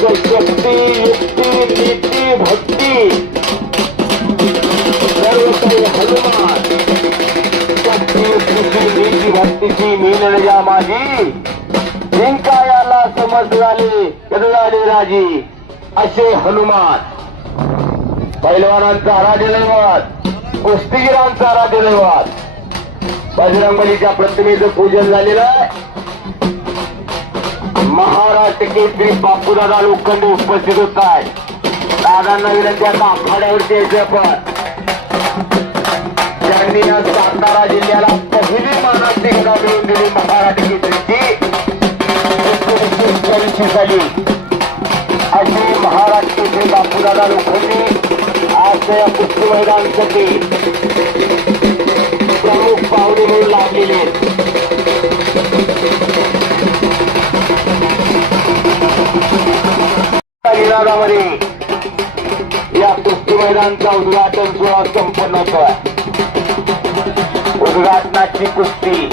शक्ती युक्ती नीती भक्ती सर्व काही हनुमान. शक्ती युक्तीची नीती भक्तीची माझी समज झाली कधी राजी असे हनुमान पैलवानांचा आराध्य दैवत कुस्तीगिरांचा आराध्य दैवत बजरंगबलीच्या प्रतिमेचं पूजन झालेलं आहे. महाराष्ट्र केसरी बापूदादा लोखंड उपस्थित होत आहे दादांना विनंती आता आखाड्यावरती यायचे आपण. ज्यांनी या सातारा जिल्ह्याला पहिली मानाची घडा मिळवून दिली महाराष्ट्र केसरीची. एकोणीसशे एक्क्याऐंशी साली अशी महाराष्ट्र केसरी बापूदादा लोखंडे आज या कुस्ती मैदानासाठी प्रमुख पावले म्हणून लागलेले आहेत. विभागामध्ये या कुस्ती मैदानचा उद्घाटन सोहळा संपन्न होतोय. उद्घाटनाची कुस्ती